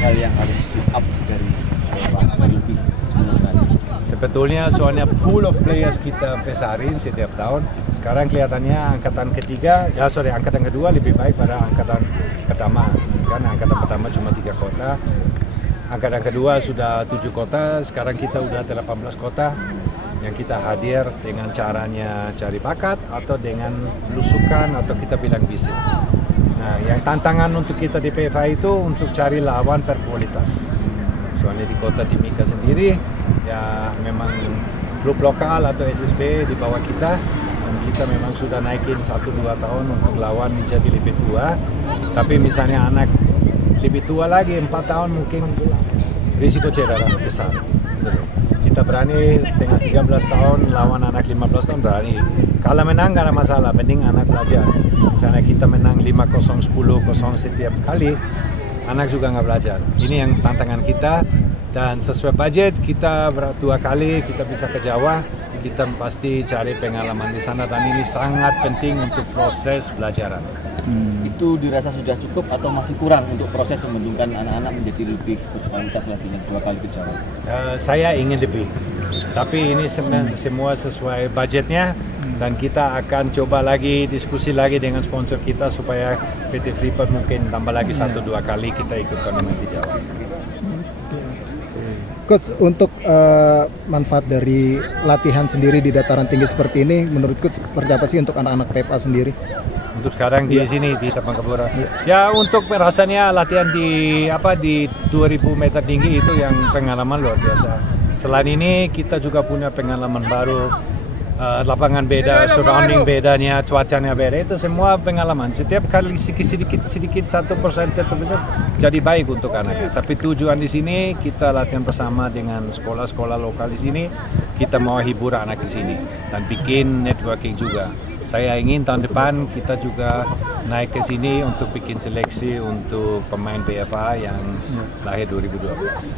hal yang harus up dari lebih sebelum tadi? Sebetulnya soalnya pool of players kita besarin setiap tahun. Sekarang kelihatannya angkatan kedua lebih baik pada angkatan pertama. Kan angkatan pertama cuma 3 kota. Angkatan kedua sudah 7 kota, sekarang kita udah 18 kota yang kita hadir dengan caranya cari bakat atau dengan lusukan atau kita bilang visit. Nah, yang tantangan untuk kita di PFA itu untuk cari lawan per kualitas. Soalnya di kota Timika sendiri ya memang klub lokal atau SSB di bawah kita dan kita memang sudah naikin 1-2 tahun untuk lawan menjadi lebih tua. Tapi misalnya anak lebih tua lagi 4 tahun mungkin risiko cedera besar. Kita berani dengan 13 tahun lawan anak 15 tahun berani. Kalau menang gak ada masalah, penting anak belajar. Misalnya kita menang 5-0, 10-0 setiap kali, anak juga nggak belajar. Ini yang tantangan kita dan sesuai budget kita 2 kali kita bisa ke Jawa, kita pasti cari pengalaman di sana dan ini sangat penting untuk proses belajaran. Itu dirasa sudah cukup atau masih kurang untuk proses pembentukan anak-anak menjadi lebih berkualitas latihan 2 kali ke Jawa? Saya ingin lebih, tapi ini semua sesuai budgetnya dan kita akan coba lagi diskusi lagi dengan sponsor kita supaya PT Freeport mungkin tambah lagi 1-2 kali kita ikut turnamen di Jawa. Coach, untuk manfaat dari latihan sendiri di dataran tinggi seperti ini, menurut Coach seperti apa sih untuk anak-anak PFA sendiri? Untuk sekarang di sini di Tapangkapura. Ya untuk rasanya latihan di 2000 meter tinggi itu yang pengalaman luar biasa. Selain ini kita juga punya pengalaman baru, lapangan beda, surrounding bedanya, cuacanya beda, itu semua pengalaman. Setiap kali sedikit 1% jadi baik untuk anak. Tapi tujuan di sini kita latihan bersama dengan sekolah-sekolah lokal di sini. Kita mau hibur anak di sini dan bikin networking juga. Saya ingin tahun depan kita juga naik ke sini untuk bikin seleksi untuk pemain PFA yang lahir 2012.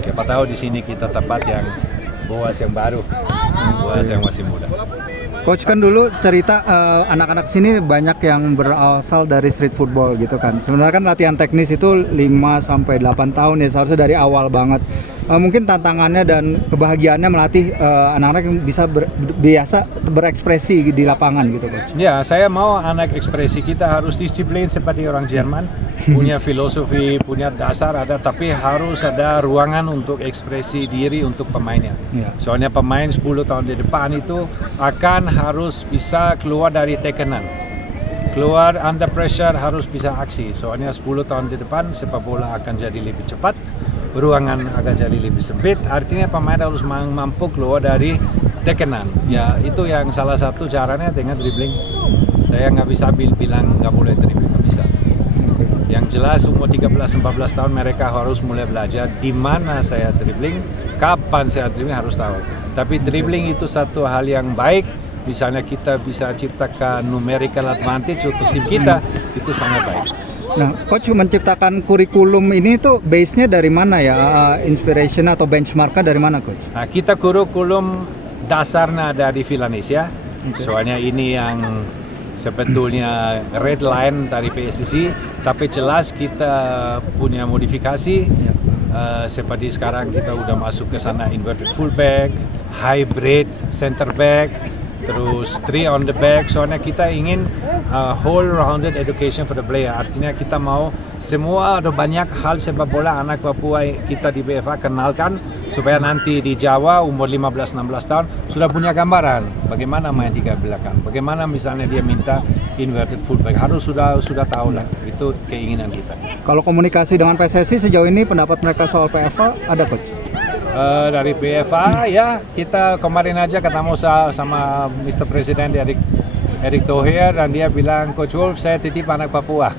Siapa tahu di sini kita dapat yang boas yang baru, boas yang masih muda. Coach, kan dulu cerita anak-anak sini banyak yang berasal dari street football gitu kan. Sebenarnya kan latihan teknis itu 5-8 tahun ya, seharusnya dari awal banget. Mungkin tantangannya dan kebahagiaannya melatih anak-anak yang bisa biasa berekspresi di lapangan gitu, Coach. Ya, saya mau anak ekspresi kita harus disiplin seperti orang Jerman, punya filosofi, punya dasar ada, tapi harus ada ruangan untuk ekspresi diri untuk pemainnya. Ya. Soalnya pemain 10 tahun di depan itu akan harus bisa keluar dari tekanan. Keluar under pressure harus bisa aksi. Soalnya 10 tahun di depan sepak bola akan jadi lebih cepat, ruangan akan jadi lebih sempit. Artinya pemain harus mampu keluar dari tekanan. Ya itu yang salah satu caranya dengan dribbling. Saya nggak bisa bilang nggak boleh dribbling, nggak bisa. Yang jelas umur 13-14 tahun mereka harus mulai belajar di mana saya dribbling, kapan saya dribbling harus tahu. Tapi dribbling itu satu hal yang baik. Misalnya kita bisa ciptakan numerical advantage untuk tim kita, itu sangat baik. Nah, Coach menciptakan kurikulum ini tuh base-nya dari mana ya? Inspiration atau benchmark-nya dari mana, Coach? Nah, kita kurikulum dasarnya dari Villanesia. Soalnya ini yang sebetulnya red line dari PSSI, tapi jelas kita punya modifikasi. Seperti sekarang kita udah masuk ke sana inverted fullback, hybrid center back, terus 3 on the back. Soalnya kita ingin whole rounded education for the player. Artinya kita mau semua ada banyak hal sepak bola anak Papua kita di BFA kenalkan supaya nanti di Jawa umur 15-16 tahun sudah punya gambaran bagaimana main 3 belakang, bagaimana misalnya dia minta inverted fullback, harus sudah tahu lah. Itu keinginan kita. Kalau komunikasi dengan PSSI sejauh ini pendapat mereka soal PFA ada, Coach? Dari PFA ya kita kemarin aja ketemu sama Mr. Presiden Erick Thohir dan dia bilang, Coach Wolf saya titip anak Papua.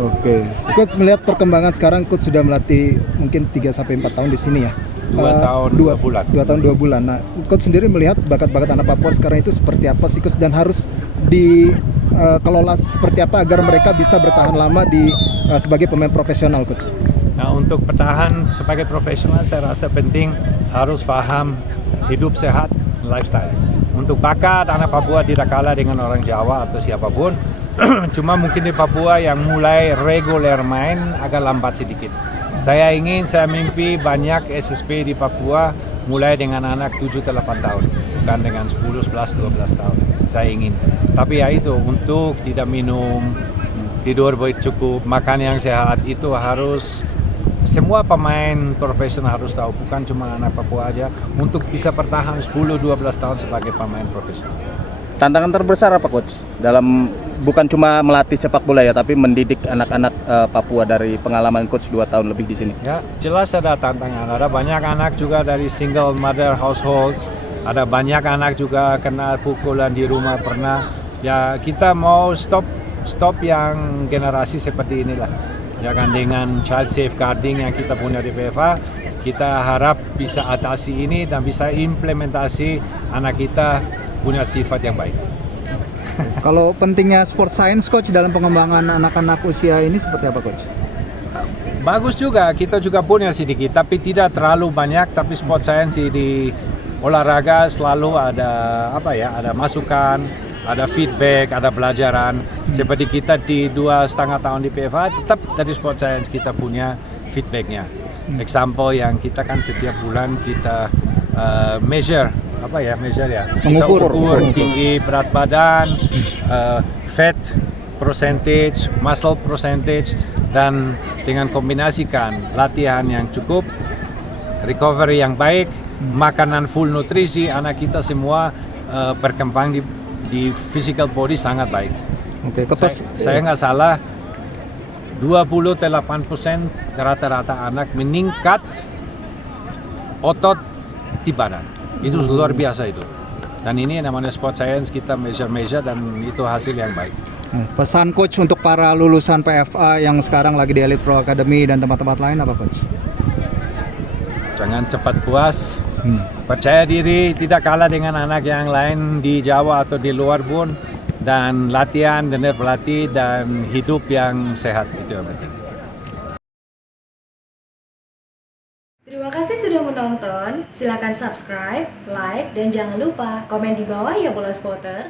Oke. Coach, melihat perkembangan sekarang Coach sudah melatih mungkin 3-4 tahun di sini ya. 2 tahun 2 bulan. 2 tahun 2 bulan. Nah, Coach sendiri melihat bakat-bakat anak Papua sekarang itu seperti apa sih, Coach, dan harus dikelola seperti apa agar mereka bisa bertahan lama sebagai pemain profesional, Coach? Nah, untuk bertahan sebagai profesional saya rasa penting harus paham hidup sehat, lifestyle. Untuk bakat anak Papua tidak kalah dengan orang Jawa atau siapapun. Cuma mungkin di Papua yang mulai reguler main agak lambat sedikit. Saya mimpi banyak SSP di Papua mulai dengan anak 7-8 tahun, bukan dengan 10, 11, 12 tahun. Saya ingin. Tapi ya itu, untuk tidak minum, tidur cukup, makan yang sehat, itu harus semua pemain profesional harus tahu, bukan cuma anak Papua aja, untuk bisa bertahan 10-12 tahun sebagai pemain profesional. Tantangan terbesar apa coach dalam bukan cuma melatih sepak bola ya, tapi mendidik anak-anak Papua dari pengalaman coach 2 tahun lebih di sini? Ya, jelas ada tantangan. Ada banyak anak juga dari single mother households. Ada banyak anak juga kena pukulan di rumah pernah. Ya, kita mau stop yang generasi seperti inilah. Ya kan, dengan child safeguarding yang kita punya di PFA, kita harap bisa atasi ini dan bisa implementasi anak kita punya sifat yang baik. Kalau pentingnya sport science coach dalam pengembangan anak-anak usia ini seperti apa coach? Bagus juga, kita juga punya sedikit, tapi tidak terlalu banyak. Tapi sport science di olahraga selalu ada ada masukan, ada feedback, ada pelajaran. Seperti kita di 2,5 tahun di PFA, tetap dari sport science kita punya feedbacknya. Example yang kita kan setiap bulan kita measure kita ukur tinggi berat badan, fat percentage, muscle percentage, dan dengan kombinasikan latihan yang cukup, recovery yang baik, makanan full nutrisi, anak kita semua berkembang di physical body sangat baik. Oke, saya nggak salah 28% rata-rata anak meningkat otot di badan. Itu luar biasa itu. Dan ini namanya sport science, kita measure dan itu hasil yang baik. Pesan coach untuk para lulusan PFA yang sekarang lagi di Elite Pro Academy dan tempat-tempat lain apa coach? Jangan cepat puas, percaya diri, tidak kalah dengan anak yang lain di Jawa atau di luar pun, dan latihan, benar pelatih, dan hidup yang sehat, itu yang penting. Terima kasih sudah menonton. Silakan subscribe, like, dan jangan lupa komen di bawah ya bola spotter.